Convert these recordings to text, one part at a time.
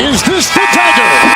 Is this the dagger?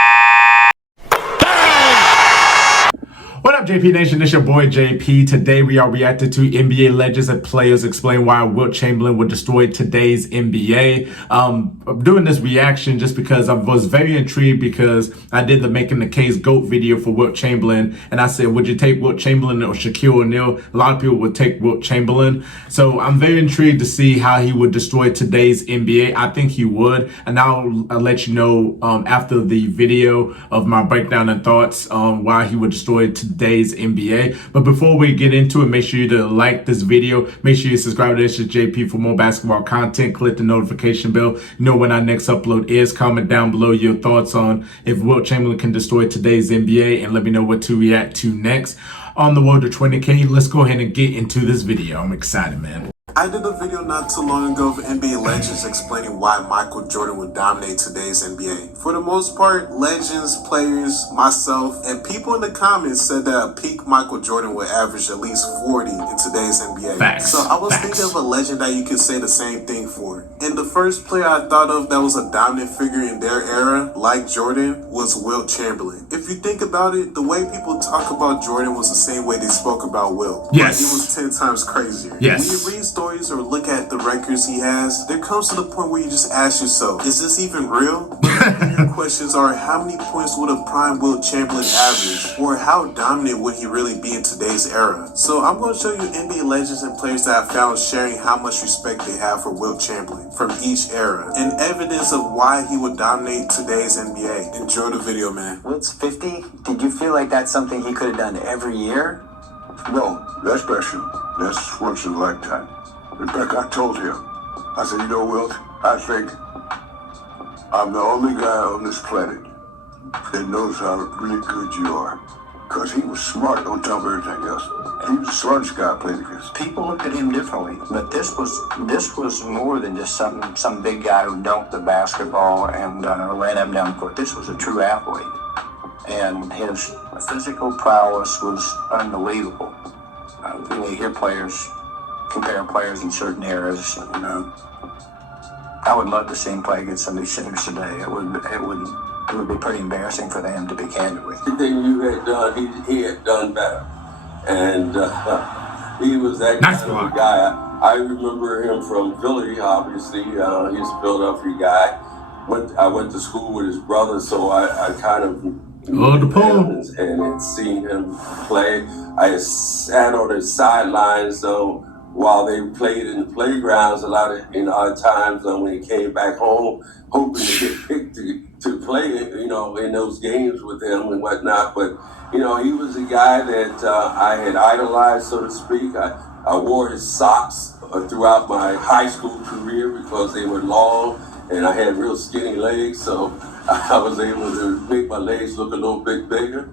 What up, JP Nation? It's your boy JP. Today we are reacting to NBA legends and players explain why Wilt Chamberlain would destroy today's NBA. I'm doing this reaction just because I was very intrigued because I did the Making the Case GOAT video for Wilt Chamberlain, and I said, would you take Wilt Chamberlain or Shaquille O'Neal? A lot of people would take Wilt Chamberlain. So I'm very intrigued to see how he would destroy today's NBA. I think he would, and I'll let you know after the video of my breakdown and thoughts on why he would destroy today's NBA. But before we get into it, make sure you to like this video, make sure you subscribe to this JP for more basketball content, click the notification bell, you know when our next upload is. Comment down below your thoughts on if Wilt Chamberlain can destroy today's NBA, and let me know what to react to next on the road to 20K. Let's go ahead and get into this video. I'm excited, man. I did a video not too long ago of NBA legends explaining why Michael Jordan would dominate today's NBA. For the most part, legends, players, myself, and people in the comments said that a peak Michael Jordan would average at least 40 in today's NBA. Facts. So I was thinking of a legend that you could say the same thing for. And the first player I thought of that was a dominant figure in their era, like Jordan, was Wilt Chamberlain. If you think about it, the way people talk about Jordan was the same way they spoke about Wilt. Yes. It was 10 times crazier. Yes. When you read stories or look at the records he has, there comes to the point where you just ask yourself, is this even real? Your questions are, how many points would a prime Wilt Chamberlain average? Or how dominant would he really be in today's era? So I'm going to show you NBA legends and players that I found sharing how much respect they have for Wilt Chamberlain from each era, and evidence of why he would dominate today's NBA. Enjoy the video, man. Wilt's 50. Did you feel like that's something he could have done every year? No, that's special. That's once in a lifetime. In fact, I told him, I said, you know, Wilt, I think I'm the only guy on this planet that knows how really good you are. Because he was smart on top of everything else. He was the smartest guy I played against. People looked at him differently, but this was more than just some big guy who dunked the basketball and ran him down the court. This was a true athlete, and his physical prowess was unbelievable. You hear players comparing players in certain eras. I would love to see him play against some of these centers today. It would be pretty embarrassing for them, to be candid with you. Everything you had done, he had done better, and he was that kind of a guy. I remember him from Philly. Obviously, he's a Philadelphia guy. I went to school with his brother, so I kind of and had seen him play. I sat on his sidelines, so while they played in the playgrounds, a lot of times when he came back home, hoping to get picked to play, in those games with him and whatnot. But he was a guy that I had idolized, so to speak. I wore his socks throughout my high school career because they were long and I had real skinny legs, so I was able to make my legs look a little bit bigger.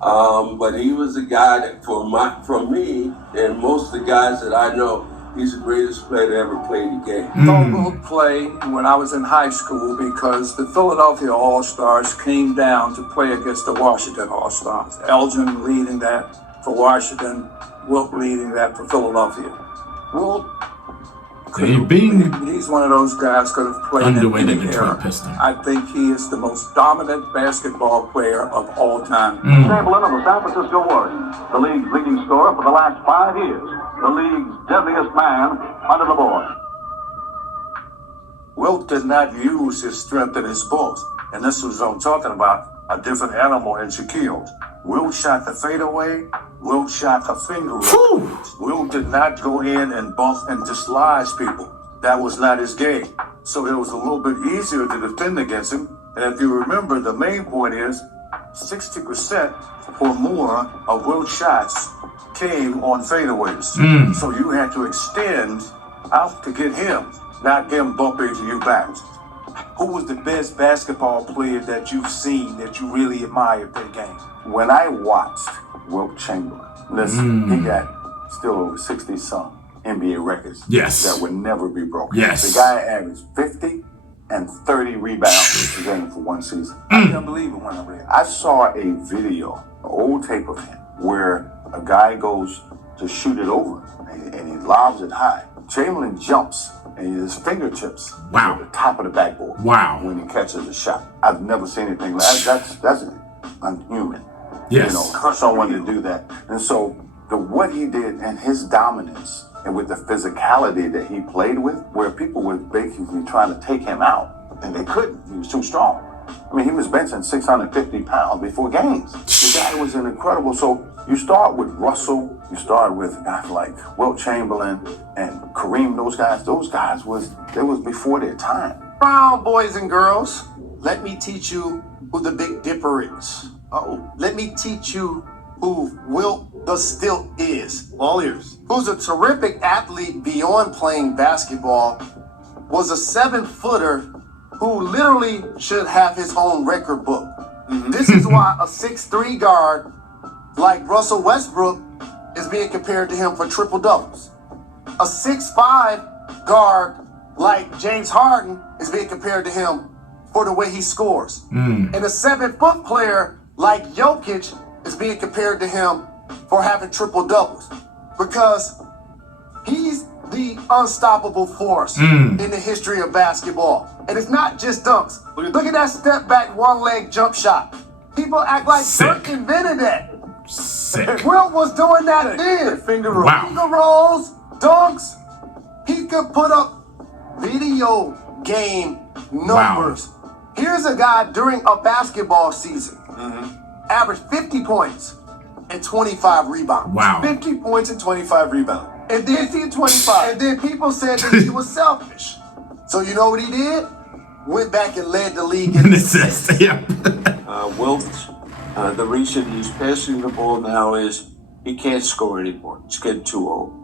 But he was a guy that for me and most of the guys that I know, he's the greatest player that ever played the game. I saw Wilt play when I was in high school because the Philadelphia All-Stars came down to play against the Washington All-Stars. Elgin leading that for Washington, Wilt leading that for Philadelphia. Wilt, he's one of those guys could have played in any era. I think he is the most dominant basketball player of all time. Chamberlain of the San Francisco Warriors, the league's leading scorer for the last 5 years, the league's deadliest man under the board. Wilt did not use his strength and his bulk, and this was what I'm talking about, a different animal in Shaquille. Wilt shot the fadeaway. Wilt shot the finger roll. Wilt did not go in and bump and dislodge people. That was not his game. So it was a little bit easier to defend against him. And if you remember, the main point is 60% or more of Wilt's shots came on fadeaways. So you had to extend out to get him, not him bumping into you back. Who was the best basketball player that you've seen that you really admired their game? When I watched Wilt Chamberlain, listen, he got still over 60-some NBA records that would never be broken. The guy averaged 50 and 30 rebounds a game for one season. I can't believe it when I read it. I saw a video, an old tape of him, where a guy goes to shoot it over and he lobs it high. Chamberlain jumps and his fingertips Wow. at the top of the backboard. Wow. When he catches a shot, I've never seen anything like that. That's unhuman. Yes. You know, for someone to do that, and so what he did and his dominance, and with the physicality that he played with, where people were basically trying to take him out, and they couldn't. He was too strong. I mean, he was benching 650 pounds before games. The guy was an incredible. So you start with Russell, you start with guys like Wilt Chamberlain and Kareem. Those guys was before their time. Brown boys and girls, let me teach you who the Big Dipper is. Let me teach you who Wilt the Stilt is. All ears. Who's a terrific athlete beyond playing basketball, was a 7-footer who literally should have his own record book. This is why a 6'3" guard like Russell Westbrook is being compared to him for triple doubles. A 6'5" guard like James Harden is being compared to him for the way he scores. And a 7-foot player like Jokić is being compared to him for having triple doubles, because he's the unstoppable force in the history of basketball. And it's not just dunks. Look at that step back, one leg jump shot. People act like Dirk invented that. Sick. Wilt was doing that then. Finger rolls, dunks. He could put up video game numbers. Here's a guy during a basketball season, averaged 50 points and 25 rebounds. Wow. 50 points and 25 rebounds. And then 25. And then people said that he was selfish. So you know what he did? Went back and led the league in assists. Wilt, the reason he's passing the ball now is he can't score anymore. He's getting too old.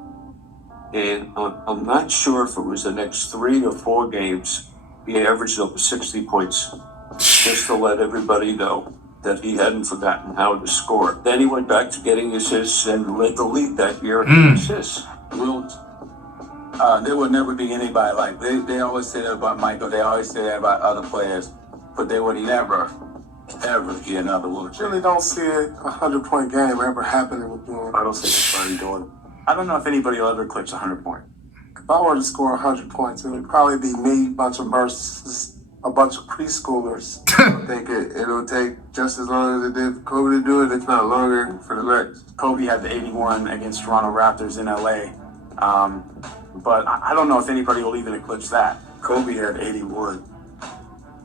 And I'm not sure if it was the next 3 or 4 games, he averaged over 60 points, just to let everybody know that he hadn't forgotten how to score. Then he went back to getting assists and led the league that year in assists. Wilt, there will never be anybody like they always say that about Michael. They always say that about other players, but they would never, ever be another Wilt. Really don't see a 100-point game ever happening with him. I don't see anybody doing it. I don't know if anybody will ever eclipse 100 points. If I were to score 100 points, it would probably be me, bunch of preschoolers. I think it'll take just as long as it did for Kobe to do it, if not longer, for the next. Kobe had the 81 against Toronto Raptors in LA. But I don't know if anybody will even eclipse that. Kobe had 81,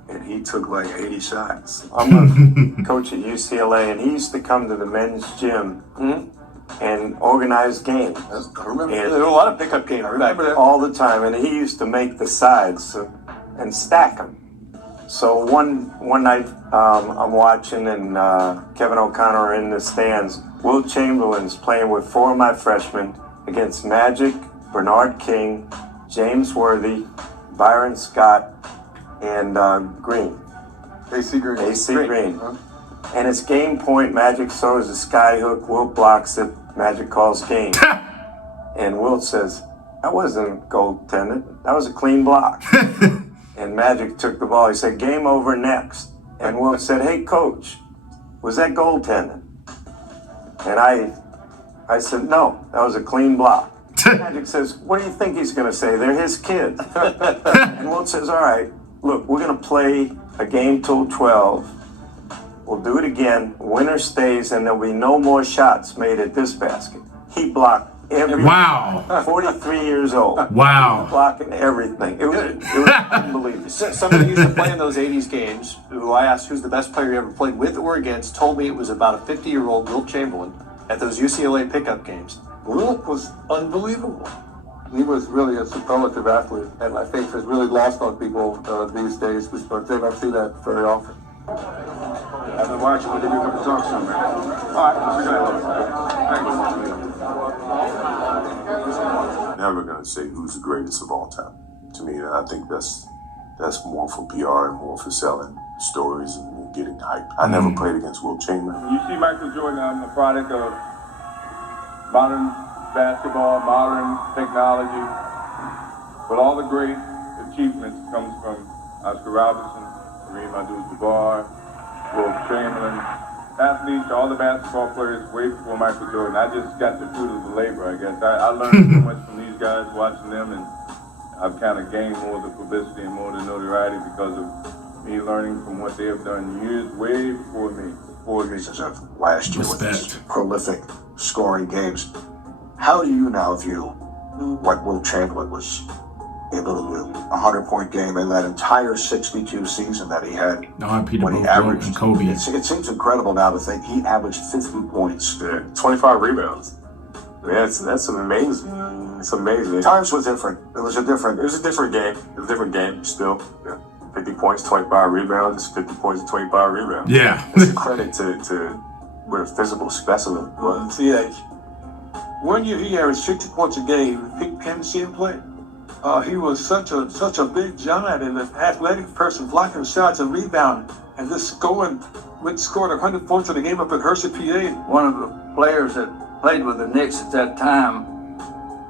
and he took like 80 shots. I'm a coach at UCLA, and he used to come to the men's gym and organize games. I remember. There were a lot of pickup games. I remember that. All the time, and he used to make the sides and stack them. So one night I'm watching, and Kevin O'Connor are in the stands. Wilt Chamberlain's playing with 4 of my freshmen against Magic, Bernard King, James Worthy, Byron Scott, and Green. AC Green. AC Green. Huh? And it's game point. Magic throws a sky hook. Wilt blocks it. Magic calls game. And Wilt says, that wasn't goaltended. That was a clean block. And Magic took the ball. He said, game over next. And Wilt said, hey, coach, was that goaltended? And I said, no, that was a clean block. Magic says, what do you think he's going to say? They're his kids. And Wilt says, all right, look, we're going to play a game till 12. We'll do it again. Winner stays, and there'll be no more shots made at this basket. He blocked everything. Wow. 43 years old. Wow. Blocking everything. It was unbelievable. Somebody who used to play in those 80s games, who I asked who's the best player you ever played with or against, told me it was about a 50-year-old Wilt Chamberlain at those UCLA pickup games. Wilt was unbelievable. He was really a superlative athlete, and I think has really lost on people these days because they don't see that very often. I've been watching. We'll give you a couple talks somewhere. All right. Never gonna say who's the greatest of all time. To me, I think that's more for PR and more for selling stories and getting hype. I never played against Wilt Chamberlain. You see Michael Jordan, I'm the product of modern basketball, modern technology. But all the great achievements comes from Oscar Robertson, Kareem Abdul-Jabbar, Wilt Chamberlain, athletes, all the basketball players way before Michael Jordan. I just got the fruit of the labor, I guess. I learned so much from these guys, watching them, and I've kind of gained more the publicity and more the notoriety because of me learning from what they have done years way before me. As of last year with his Respect. prolific scoring games. How do you now view what Wilt Chamberlain was able to do? 100-point game in that entire 62 season that he had Peter when he both averaged. and Kobe. It seems incredible now to think he averaged 50 points. Yeah, 25 rebounds. Yeah, that's amazing. It's amazing. Times were different. It was a different game. It was a different game still. Yeah. 50 points, 25 rebounds, 50 points, 25 rebounds. Yeah. It's a credit to what a physical specimen was. Yeah. One year he averaged 50 points a game. People came to see him play. He was such a big giant and an athletic person, blocking shots and rebounding and just scored 100 points in a game up in Hershey, PA. One of the players that played with the Knicks at that time,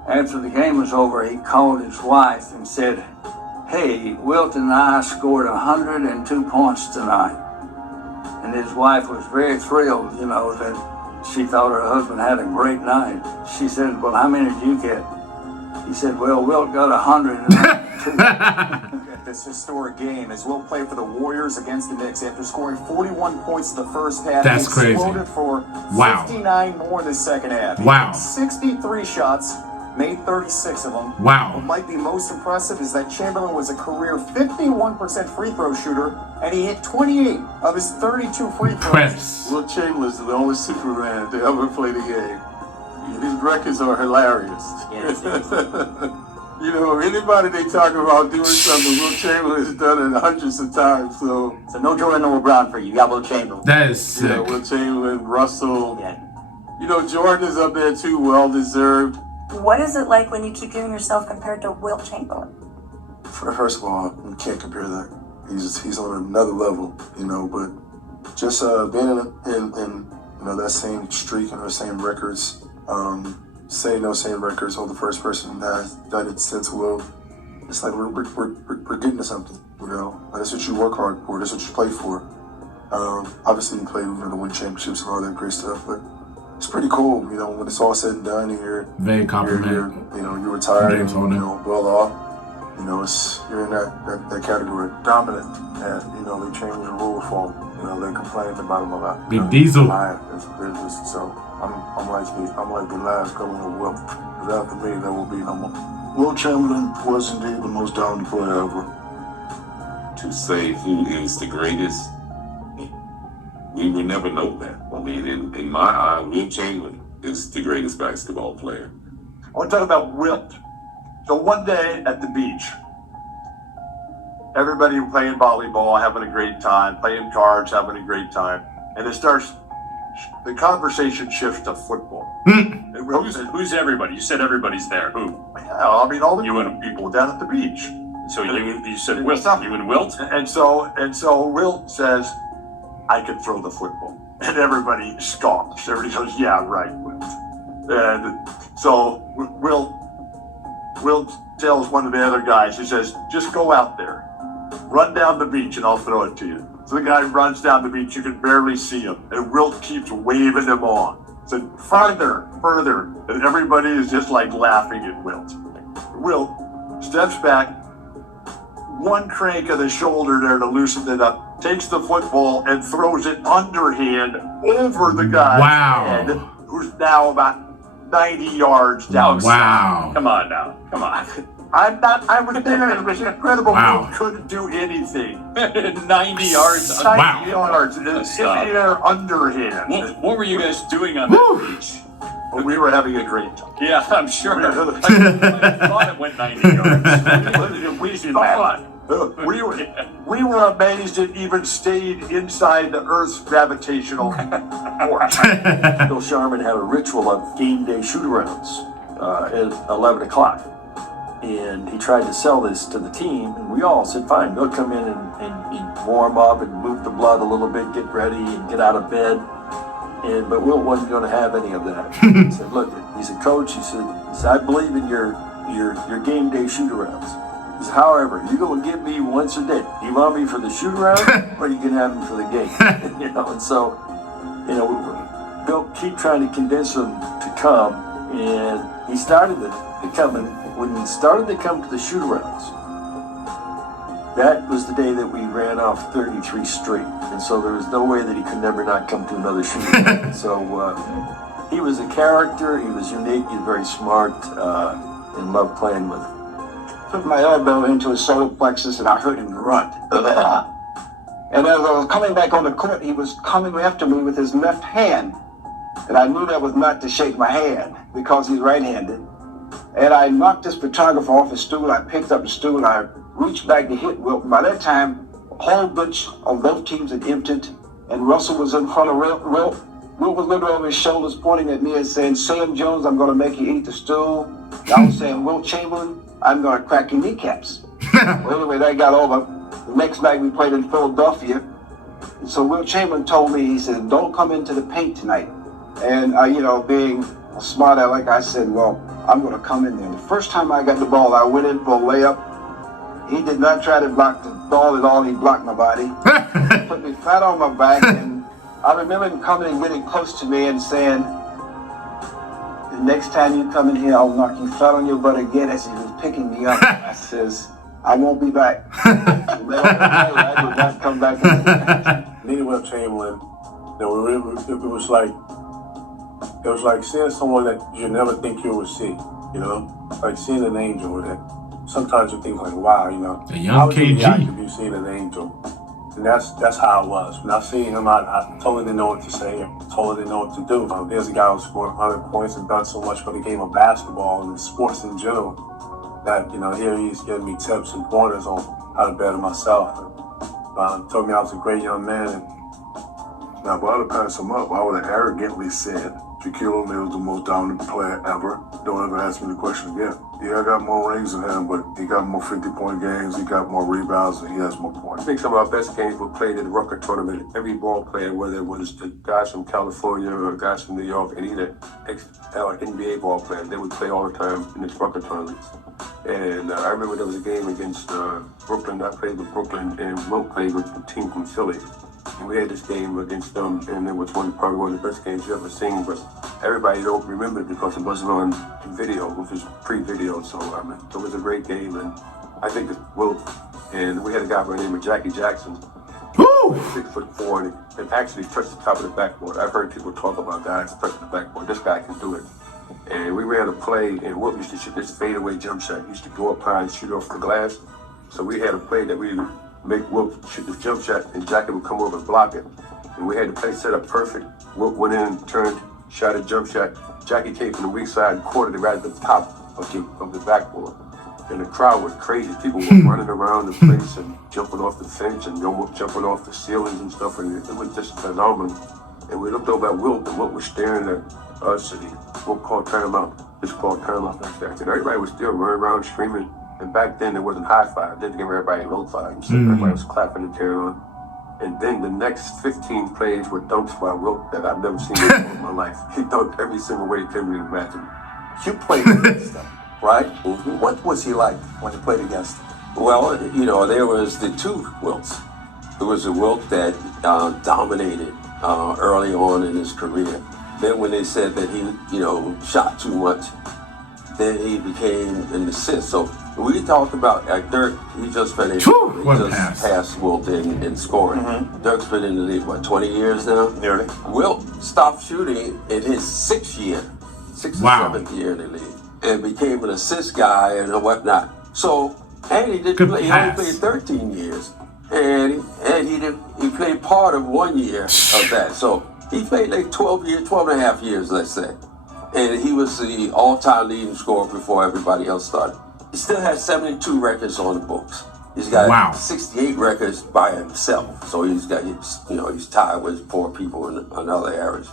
after the game was over, he called his wife and said, "Hey, Wilt and I scored 102 points tonight." And his wife was very thrilled, that she thought her husband had a great night. She said, "Well, how many did you get?" He said, "Well, Wilt got 102. This historic game as Wilt played for the Warriors against the Knicks after scoring 41 points in the first half. That's crazy. He exploded for Wow. 59 more in the second half. He Wow. took 63 shots, made 36 of them. Wow. What might be most impressive is that Chamberlain was a career 51% free throw shooter, and he hit 28 of his 32 free throws. Press. Wilt Chamberlain is the only Superman to ever play the game. His records are hilarious. Anybody they talk about doing something, Wilt Chamberlain has done it hundreds of times. So no Jordan, no LeBron for you. You got Wilt Chamberlain. That is sick. Wilt Chamberlain, Russell. Jordan is up there too, well deserved. What is it like when you keep hearing yourself compared to Wilt Chamberlain? First of all, you can't compare that. He's on another level, But just being in that same streak and those same records, saying those same records, or the first person that has done it since Wilt, it's like we're getting to something, That's what you work hard for. That's what you play for. Obviously, you play to win championships and all that great stuff, but it's pretty cool, when it's all said and done, and you're very compliment. You're retired, James and, well off. You're in that category. Dominant, and they changed the rule for him. They complained about him a lot. Big Diesel. So I'm like the last coming of Wilt. Because after me, there will be no more. Wilt Chamberlain was indeed the most dominant player ever. To say who is the greatest, we will never know that. I mean, in my eye, Wilt Chamberlain is the greatest basketball player. I want to talk about Wilt. So one day at the beach, everybody playing volleyball, having a great time, playing cards, having a great time, and the conversation shifts to football. Who's everybody? You said everybody's there. Who? Yeah, all the people down at the beach. So you said Wilt. You and Wilt? And so Wilt says, "I could throw the football," and everybody scoffs. Everybody goes, "Yeah, right." And so Wilt tells one of the other guys, he says, "Just go out there, run down the beach, and I'll throw it to you." So the guy runs down the beach, you can barely see him, and Wilt keeps waving him on. So further, and everybody is just like laughing at Wilt. Wilt steps back, one crank of the shoulder there to loosen it up, takes the football and throws it underhand over the guy's head, who's now about 90 yards down. Wow. Come on now. Come on. I was there. It was incredible. Wow. Wilt couldn't do anything. 90 yards. 90 yards. In the air underhand. What were you guys doing on that beach? Well, we were having a great time. Yeah, I'm sure. I thought it went 90 yards. We were amazed it even stayed inside the Earth's gravitational force. Bill Sharman had a ritual of game day shoot-arounds at 11 o'clock. And he tried to sell this to the team, and we all said, fine, they'll come in and warm up and move the blood a little bit, get ready and get out of bed. But Wilt wasn't going to have any of that. He said, look, he's a coach. He said, I believe in your game day shoot-arounds. He said, however, you're going to give me once a day. You want me for the shoot-around, or you can have me for the game. And so, Bill keep trying to convince him to come, and he started to come. And when it started to come to the shoot-arounds, that was the day that we ran off 33 straight. And so there was no way that he could never not come to another shoot-around. So he was a character, he was unique, he was very smart, and loved playing with him. Put my elbow into his solar plexus and I heard him grunt. And as I was coming back on the court, he was coming after me with his left hand. And I knew that was not to shake my hand because he's right-handed. And I knocked this photographer off his stool. I picked up the stool and I reached back to hit Wilt. By that time, a whole bunch of both teams had emptied, and Russell was in front of Wilt. Wilt was literally over his shoulders pointing at me and saying, Sam Jones, I'm going to make you eat the stool. And I was saying, Wilt Chamberlain, I'm going to crack your kneecaps. Well, anyway, that got over. The next night we played in Philadelphia. And so Wilt Chamberlain told me, he said, don't come into the paint tonight. And, being a smart aleck, I said, well, I'm going to come in there. The first time I got the ball, I went in for a layup. He did not try to block the ball at all. He blocked my body. He put me flat on my back. And I remember him coming and getting close to me and saying, the next time you come in here, I'll knock you flat on your butt again, as he was picking me up. I says, I won't be back. I did not come back. Meeting Wilt Chamberlain, it was like seeing someone that you never think you would see, like seeing an angel. That sometimes you think like, wow, a young KG. How could you seen an angel? And that's how I was. When I seen him, I totally didn't know what to say. I totally didn't know what to do. There's a guy who scored 100 points and done so much for the game of basketball and sports in general that, here he's giving me tips and pointers on how to better myself. And, told me I was a great young man. And now, if I would have passed him up, I would have arrogantly said, Shaquille O'Neal is the most dominant player ever. Don't ever ask me the question again. Yeah, I got more rings than him, but he got more 50-point games, he got more rebounds, and he has more points. I think some of our best games were played in the Rucker tournament. Every ball player, whether it was the guys from California or guys from New York, and either NBA ball players, they would play all the time in the Rucker tournaments. And I remember there was a game against Brooklyn. I played with Brooklyn, and Wilt played with the team from Philly. And we had this game against them, and it was probably one of the best games you ever seen, but everybody don't remember it because it wasn't on video, which was pre-video. So it was a great game, and I think Wilt, and we had a guy by the name of Jackie Jackson, 6'4", and actually touched the top of the backboard. I've heard people talk about guys touching the backboard. This guy can do it. And we ran a play, and Wilt used to shoot this fadeaway jump shot. He used to go up high and shoot off the glass. So we had a play that we make Wilt shoot this jump shot, and Jackie would come over and block it. And we had the play set up perfect. Wilt went in, turned, shot a jump shot. Jackie came from the weak side and quartered it right at the top of the backboard. And the crowd was crazy. People were running around the place and jumping off the fence and jumping off the ceilings and stuff. And it was just phenomenal. And we looked over at Wilt, and Wilt was staring at us, and Wilt called timeout. Just called timeout like that. And everybody was still running around screaming. And back then, there wasn't high five. They didn't give everybody low five. So everybody was clapping and carrying on. And then the next 15 plays were dunks by Wilt that I've never seen in my life. He dunked every single way he could imagine. You played against him, right? Mm-hmm. What was he like when you played against him? Well, there was the two Wilts. There was a Wilt that dominated early on in his career. Then when they said that he, shot too much, then he became an assist. So we talked about Dirk. He just finished. Passed Wilt in scoring. Mm-hmm. Dirk's been in the league 20 years now. Nearly. Wilt stopped shooting in his sixth or seventh year in the league, and became an assist guy and whatnot. So and he didn't play. He only played 13 years, and he played part of 1 year of that. So he played like 12 and a half years, let's say. And he was the all-time leading scorer before everybody else started. He still has 72 records on the books. He's got 68 records by himself. So he's tied with 4 people in another average.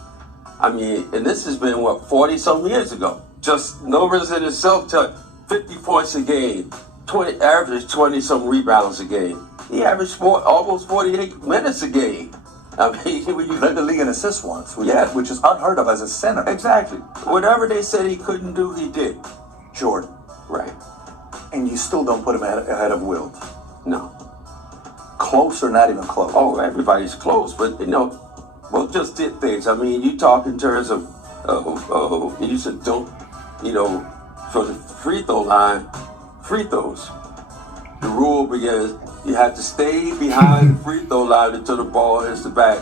I mean, and this has been 40-some years ago. Just numbers in itself tell 50 points a game, average 20-some rebounds a game. He averaged almost 48 minutes a game. I mean, when you led the league in assists once, which is unheard of as a center. Exactly. Whatever they said he couldn't do, he did. Jordan. Right. And you still don't put him ahead of Wilt? No. Close or not even close? Oh, everybody's close, but Wilt just did things. I mean, you talk in terms of he used to dunk, for the free throw line, free throws. The rule began, you had to stay behind the free throw line until the ball hits the back.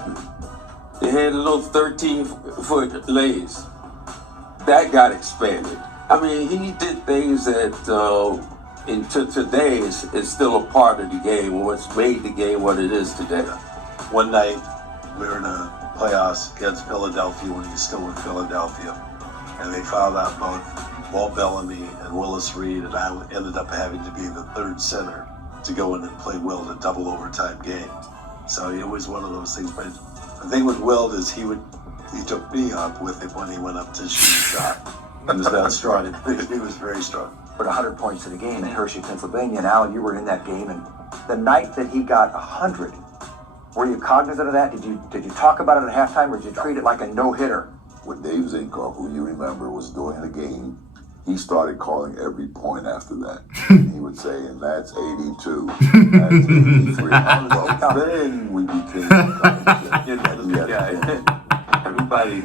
They had a little 13-foot lays. That got expanded. I mean, he did things that into today is still a part of the game, what's made the game what it is today. One night, we were in the playoffs against Philadelphia when he was still in Philadelphia, and they fouled out both Walt Bellamy and Willis Reed, and I ended up having to be the third center to go in and play Wilt a double overtime game. So it was one of those things. But the thing with Wilt is he took me up with him when he went up to shoot a shot. He was that strong. He was very strong. Put 100 points in a game in Hershey, Pennsylvania, and Al, you were in that game, and the night that he got 100, were you cognizant of that? Did you talk about it at halftime, or did you treat it like a no-hitter? What Dave Zinkoff, who you remember, was doing the game, he started calling every point after that. He would say, and that's 82, that's 83. Then we became Everybody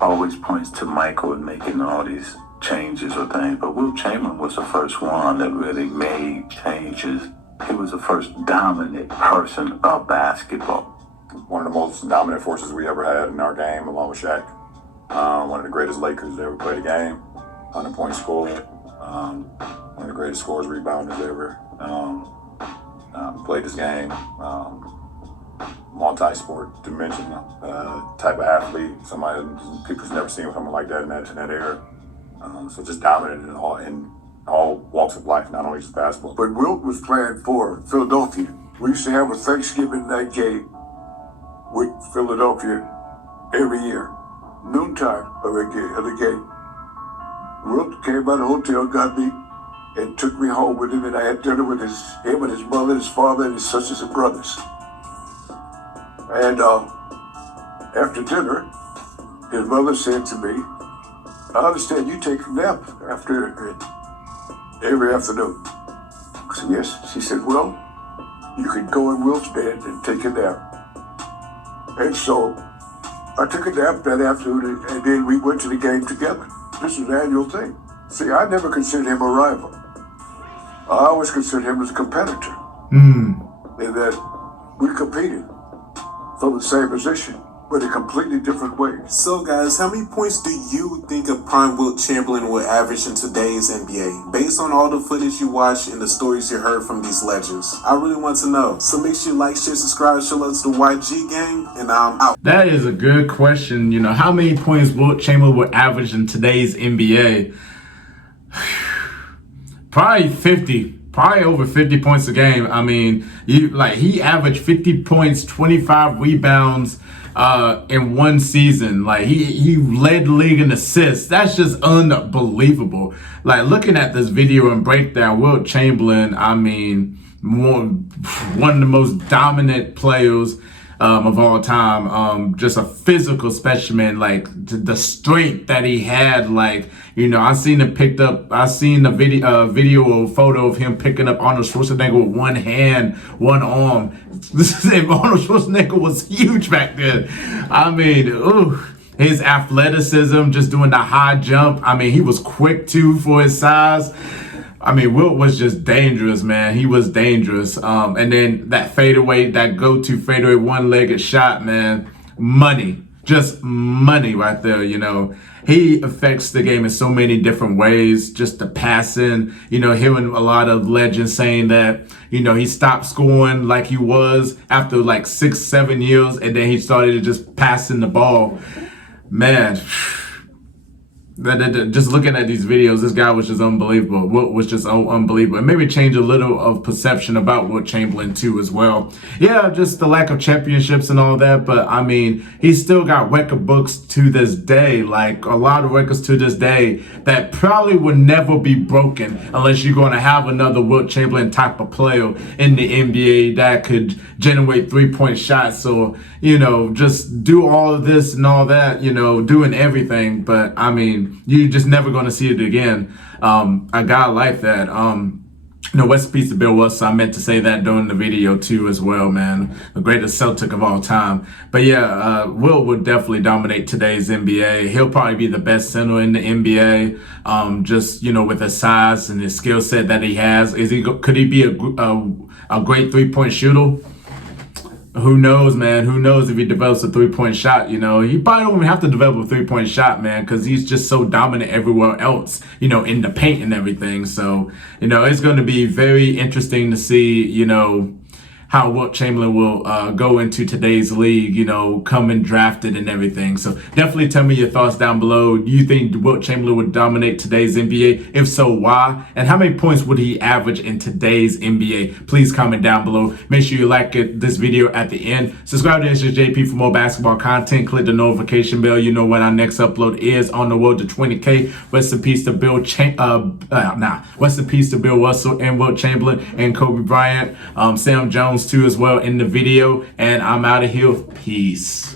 always points to Michael and making all these changes or things, but Wilt Chamberlain was the first one that really made changes. He was the first dominant person of basketball. One of the most dominant forces we ever had in our game, along with Shaq. One of the greatest Lakers to ever play the game. 100-point scorer. One of the greatest scorers, rebounders ever. Played this game. Multi-sport dimension type of athlete. People's never seen someone like that in that era. So just dominant in all walks of life, not only just basketball. But Wilt was playing for Philadelphia. We used to have a Thanksgiving night game with Philadelphia every year. Noontime of the game. Wilt came by the hotel, got me, and took me home with him, and I had dinner with him and his mother, his father, and his sisters and brothers. And after dinner, his mother said to me, I understand you take a nap every afternoon. I said, yes. She said, well, you can go in Wilt's bed and take a nap. And so I took a nap that afternoon, and then we went to the game together. This is an annual thing. See, I never considered him a rival. I always considered him as a competitor. In that we competed for the same position, but in completely different ways. So guys, how many points do you think a prime Wilt Chamberlain would average in today's NBA? Based on all the footage you watched and the stories you heard from these legends, I really want to know. So make sure you like, share, subscribe, show love to the YG gang, and I'm out. That is a good question. You know, how many points Wilt Chamberlain would average in today's NBA? Probably 50. Probably over 50 points a game. I mean, he averaged 50 points, 25 rebounds in one season. Like he led the league in assists. That's just unbelievable. Like looking at this video and breakdown, Wilt Chamberlain, I mean, one of the most dominant players of all time. Just a physical specimen, like the strength that he had. Like, you know, I seen a video or photo of him picking up Arnold Schwarzenegger with one hand, one arm. Arnold Schwarzenegger was huge back then. I mean, his athleticism, just doing the high jump. I mean, he was quick too for his size. I mean, Wilt was just dangerous, man. He was dangerous. And then that fadeaway, that go-to fadeaway one-legged shot, man. Money. Just money right there, you know. He affects the game in so many different ways. Just the passing, you know, hearing a lot of legends saying that, you know, he stopped scoring like he was after like 6-7 years, and then he started just passing the ball. Man, just looking at these videos, this guy was just unbelievable. Wilt was just unbelievable. And maybe change a little of perception about Wilt Chamberlain too as well. Yeah, just the lack of championships and all that. But I mean, he's still got record books to this day. Like a lot of records to this day that probably will never be broken unless you're going to have another Wilt Chamberlain type of player in the NBA that could generate 3-point shots. So, you know, just do all of this and all that, you know, doing everything. But I mean, you're just never going to see it again. A guy like that. No, rest in peace to Bill Russell. I meant to say that during the video too as well, man. The greatest Celtic of all time. But yeah, Wilt would definitely dominate today's NBA. He'll probably be the best center in the NBA. Just, you know, with his size and his skill set that he has. Could he be a great three-point shooter? Who knows, man? Who knows if he develops a three-point shot, you know? He probably don't even have to develop a three-point shot, man, because he's just so dominant everywhere else, you know, in the paint and everything. So, you know, it's going to be very interesting to see, you know, how Wilt Chamberlain will go into today's league, you know, coming drafted and everything. So definitely tell me your thoughts down below. Do you think Wilt Chamberlain would dominate today's NBA? If so, why? And how many points would he average in today's NBA? Please comment down below. Make sure you like this video at the end. Subscribe to JP for more basketball content. Click the notification bell. You know when our next upload is. On the road to 20K. Rest in peace to Rest in peace to Bill Russell and Wilt Chamberlain and Kobe Bryant. Sam Jones too as well in the video, and I'm out of here. Peace.